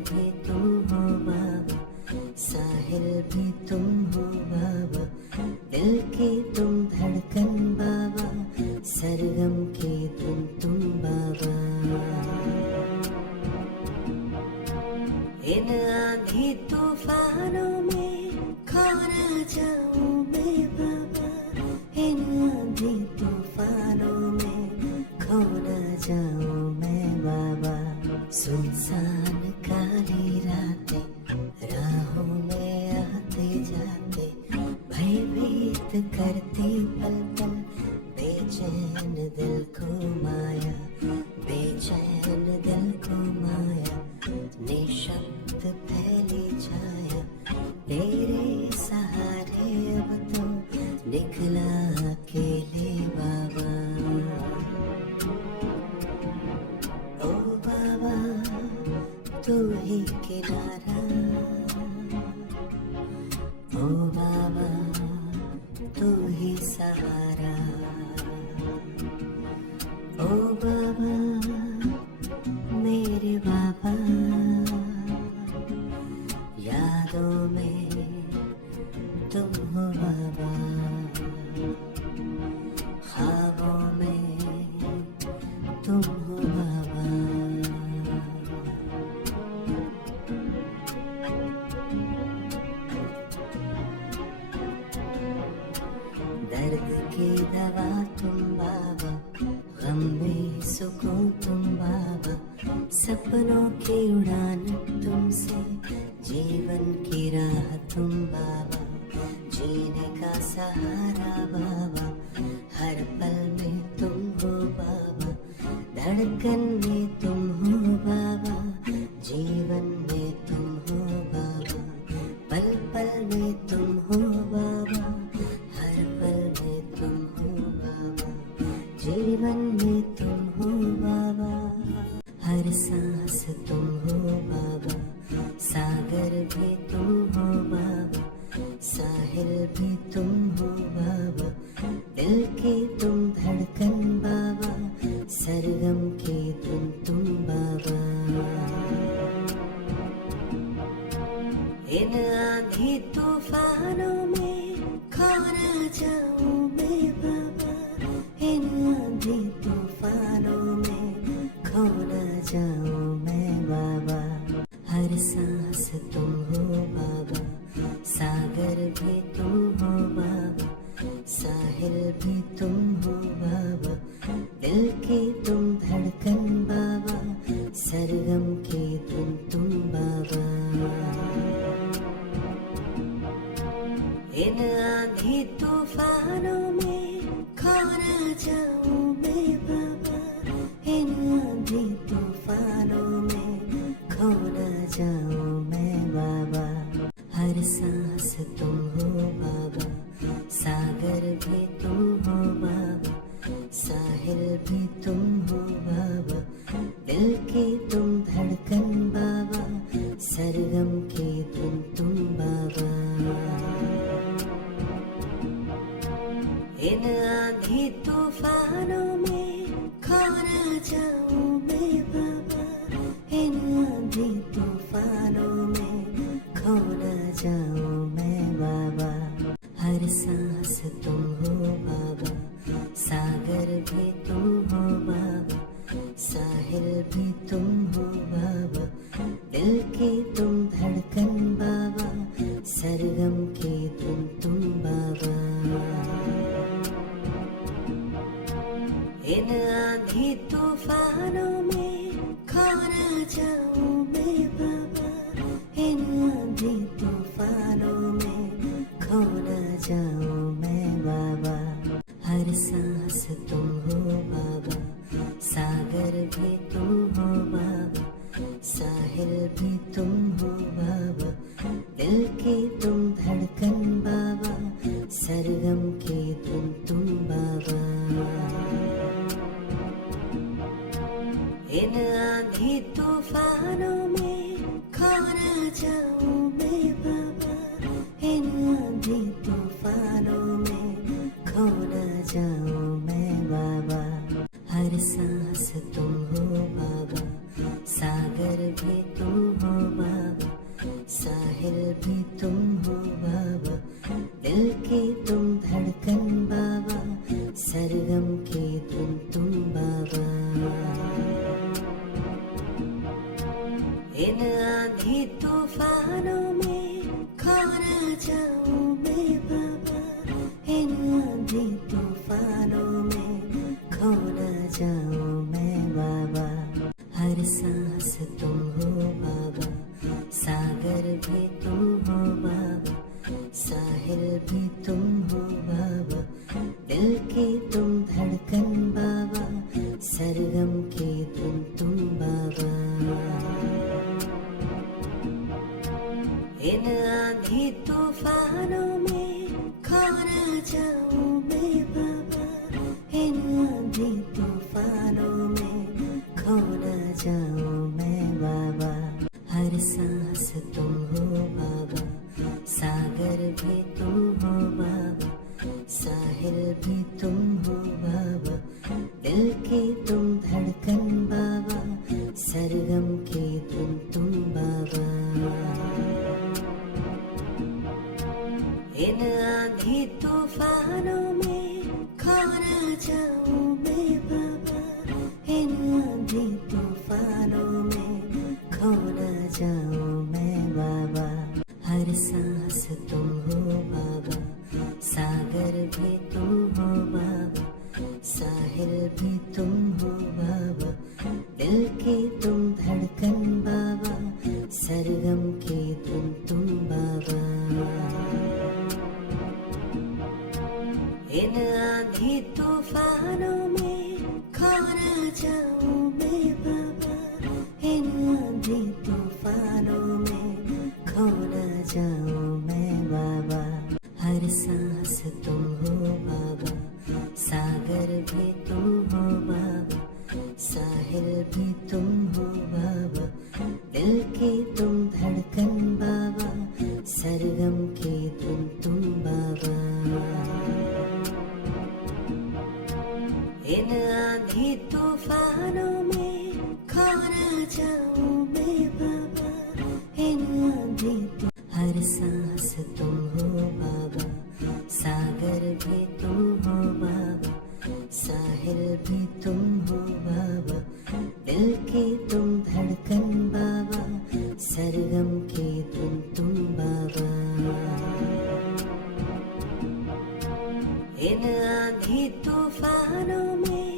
भी तुम हो बाबा, साहिल भी तुम हो बाबा, दिल की तुम धड़कन बाबा, सरगम की तुम बाबा। इन आंधी तूफानों में खो न जाऊं मैं बाबा, इन आंधी तूफानों में खो न जाऊं मैं बाबा। सुनसान काली रातें राहों में आते जाते, भयभीत करती पल पल, बेचैन दिल को माया, बेचैन दिल को माया, निशब्द फैली छाया, तेरे सहारे अब तो निकला अकेले बाबा। ओ बाबा तू ही किनारा, ओ बाबा तू ही सहारा, ओ बाबा मेरे बाबा। यादों में तुम हो बाबा, ख्वाबों में तुम हो बाबा। दर्द की दवा तुम बाबा, गम में सुकून तुम बाबा, सपनों की उड़ान तुमसे, जीवन की राह तुम बाबा, जीने का सहारा बाबा, हर पल में तुम हो बाबा, धड़कन में तुम हो बाबा, जीवन में तुम हो बाबा, पल पल में तुम हो बाबा, हर पल में तुम हो बाबा, जीवन में तुम हो बाबा, हर सांस तुम हो बाबा, सागर भी तुम हो बाबा, साहिल भी तुम हो बाबा, दिल की तुम धड़कन बाबा, सरगम की तुम बाबा। इन आंधी तूफानों में खो न जाऊं मैं बाबा, इन आंधी तूफानों में खो न जाऊं मैं बाबा। हर सांस तुम हो बाबा, सागर भी तुम हो बाबा, साहिल भी तुम हो बाबा, दिल की तुम धड़कन बाबा, सरगम की तुम बाबा। इन आंधी तूफानों में खो न जाऊं मैं बाबा, इन आंधी तूफानों में खो न जाऊं मैं बाबा। हर सांस तुम हो बाबा, सागर भी तुम हो बाबा, साहिल भी तुम हो बाबा, दिल की तुम धड़कन बाबा, सरगम की तुम बाबा। इन आंधी तूफानों में खो न जाऊं मैं बाबा, इन आंधी तूफानों में खो न जाऊं मैं बाबा। हर सांस तुम हो बाबा, सागर भी तुम हो बाबा, साहिल भी तुम हो बाबा, दिल की तुम धड़कन बाबा, सरगम की तुम बाबा। इन आंधी तूफानों में खो न जाऊं मैं बाबा, इन आंधी तूफानों में खो न जाऊं मैं बाबा। हर सांस तुम हो बाबा, सागर भी तुम हो बाबा, साहिल भी तुम हो बाबा, दिल की तुम धड़कन बाबा, सरगम की तुम बाबा। इन आंधी तूफानों में खो न जाऊं मैं बाबा, इन आंधी तूफानों में खो न जाऊं मैं बाबा। हर सांस तुम हो बाबा, सागर भी तुम हो साहिल भी तुम हो बाबा, दिल की तुम धड़कन बाबा, सरगम की धुन तुम बाबा। इन आंधी तूफानों में खो न जाऊं मैं बाबा, इन आंधी तूफानों में खो न जाऊं मैं बाबा। हर सांस तुम हो बाबा, सागर भी तुम हो बाबा, साहिल भी तुम हो बाबा, दिल की तुम धड़कन बाबा, सरगम की धुन तुम बाबा। इन आंधी तूफानों में खो न जाऊं मैं बाबा, इन आंधी तूफानों में खो न जाऊं मैं बाबा। हर सांस तुम हो बाबा, सागर भी तुम हो बाबा, साहिल भी तुम हो बाबा, दिल की तुम धड़कन बाबा, सरगम की धुन तुम बाबा। इन आंधी तूफानों में खो न जाऊं मैं बाबा, इन आंधी तूफानों में खो न जाऊं मैं बाबा। हर सांस तुम हो बाबा, सागर भी तुम हो बाबा, साहिल भी तुम हो बाबा, दिल की तुम धड़कन बाबा, सरगम की धुन तुम बाबा। इन आंधी तूफानों में खो न जाऊं मैं बाबा, इन आंधी तूफानों में खो न जाऊं मैं बाबा। हर सांस तुम हो बाबा, सागर भी तुम हो बाबा, साहिल भी तुम हो बाबा, दिल की तुम धड़कन बाबा, सरगम की धुन तुम बाबा। इन आंधी तूफानों में खो न जाऊं मैं बाबा, इन आंधी हर सांस तुम हो बाबा, सागर भी तुम हो बाबा, साहिल भी तुम हो बाबा, दिल की तुम धड़कन बाबा, सरगम की धुन तुम बाबा। इन आंधी तूफानों में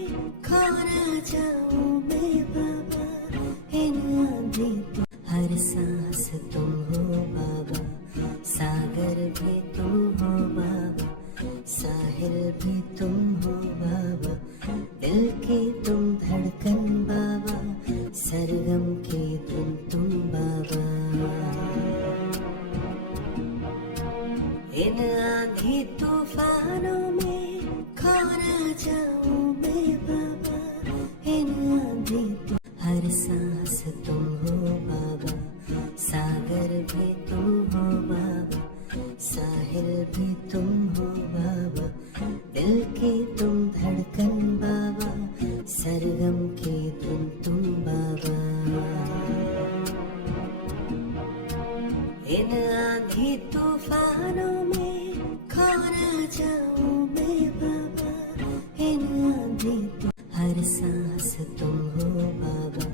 खो न जाऊं मैं बाबा, इन आंधी हर सांस तुम हो बाबा, सागर भी तुम हो बाबा, साहिल भी तुम हो बाबा, दिल की तुम धड़कन बाबा, सरगम की धुन तुम बाबा। इन आंधी तूफानों में खो न जाऊं मैं बाबा, इन आंधी हर सांस तुम हो बाबा, सागर भी तुम हो बाबा, साहिल भी तुम हो बाबा, दिल की तुम धड़कन बाबा, सरगम की धुन तुम बाबा। इन आंधी तूफानों में खो न जाऊं मैं बाबा, इन आंधी हर सांस तुम हो बाबा,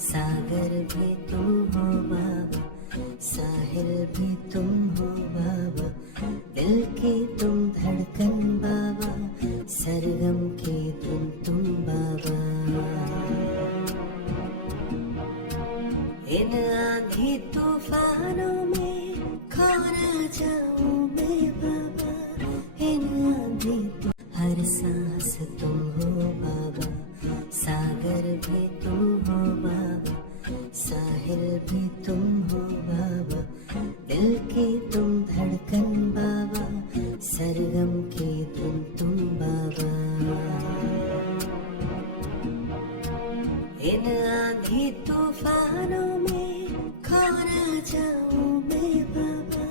सागर भी तुम हो बाबा, साहिल भी तुम हो बाबा, दिल की तुम धड़कन बाबा, सरगम की धुन तुम बाबा। इन आंधी तूफानों में खो न जाऊं मैं बाबा, इन आंधी हर सांस तुम हो बाबा, सागर भी तुम हो बाबा, साहिल भी तुम हो बाबा, दिल की तुम धड़कन बाबा, सरगम की धुन तुम बाबा। इन आंधी तूफानों में खो न जाऊं मैं बाबा,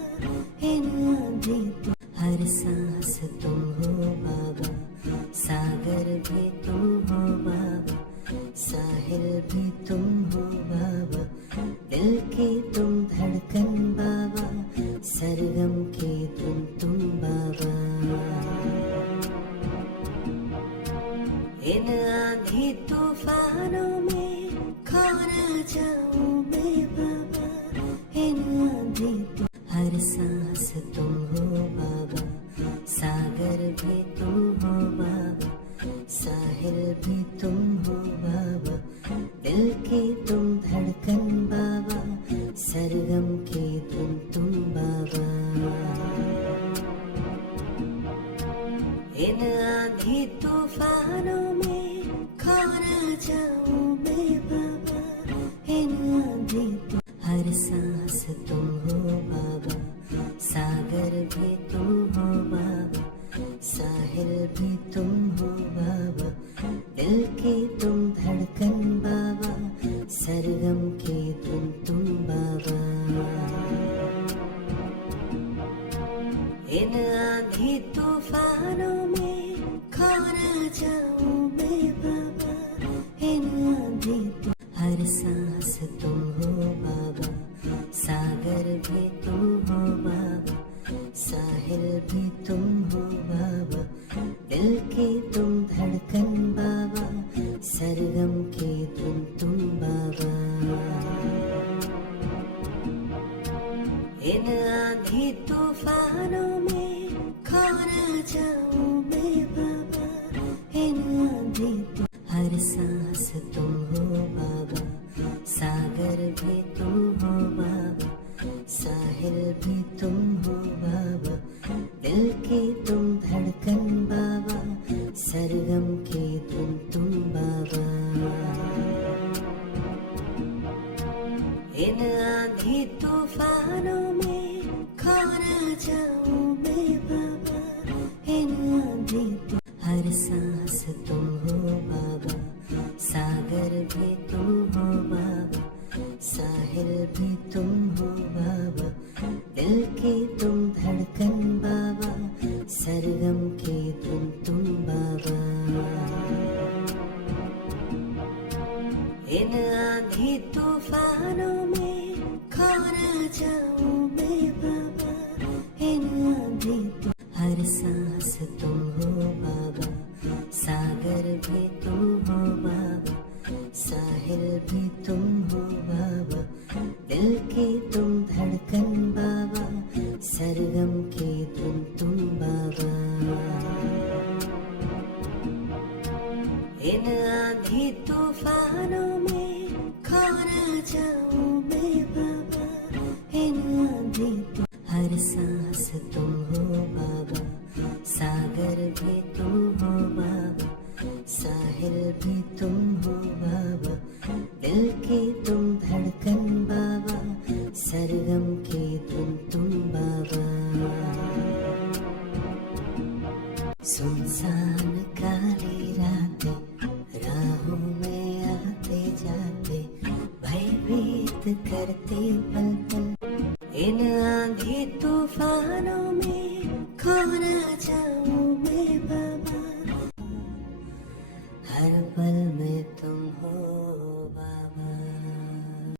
इन आंधी हर सांस तुम हो बाबा, सागर भी तुम हो बाबा, साहिल भी तुम हो बाबा, दिल की तुम धड़कन बाबा, ना जाऊं मैं बाबा इन आंधी हर सांस तुम हो बाबा सागर भी तुम हो बाबा साहिल भी तुम हो बाबा दिल की तुम धड़कन बाबा सरगम की तुम बाबा इन आंधी तूफानों में खो ना जाऊं मैं बाबा इन आंधी हर सांस तुम हो बाबा सागर भी तुम हो बाबा साहिल भी तुम हो बाबा दिल की तुम धड़कन बाबा सरगम की तुम बाबा इन आंधी तूफानों में खो ना जाऊं मैं बाबा इन आंधी हर सांस तुम हो बाबा सागर भी तुम हो बाबा साहिल भी तुम हो बाबा दिल की तुम धड़कन बाबा सरगम की तुम बाबा इन आंधी तूफानों में खो ना जाऊं मैं बाबा इन आंधी हर सांस तुम हो बाबा सागर भी तुम हो बाबा साहिल भी तुम हो बाबा दिल की तुम धड़कन बाबा सरगम की तुम बाबा इन आंधी तूफानों में खो ना जाऊं मैं बाबा इन आंधी हर सांस तुम हो बाबा सागर भी तुम हो बाबा साहिल भी तुम हो बाबा दिल की तुम धड़कन बाबा सरगम की तुम बाबा इन आंधी तूफानों में खो ना जाऊं मैं बाबा इन आंधी हर सांस तुम हो बाबा सागर भी तुम हो बाबा साहिल भी तुम हो बाबा दिल की तुम धड़कन बाबा सरगम की तुम बाबा इन आंधी तूफानों में खो ना जाऊं मैं बाबा इन आंधी हर सांस तुम हो बाबा सागर भी तुम हो बाबा साहिल भी तुम हो बाबा दिल की तुम धड़कन बाबा सरगम की तुम बाबा सुनसान काली रातें राहों में आते जाते भयभीत करते पल पल इन आंधी तूफानों में खो ना जाऊं मैं बाबा हर पल में तुम हो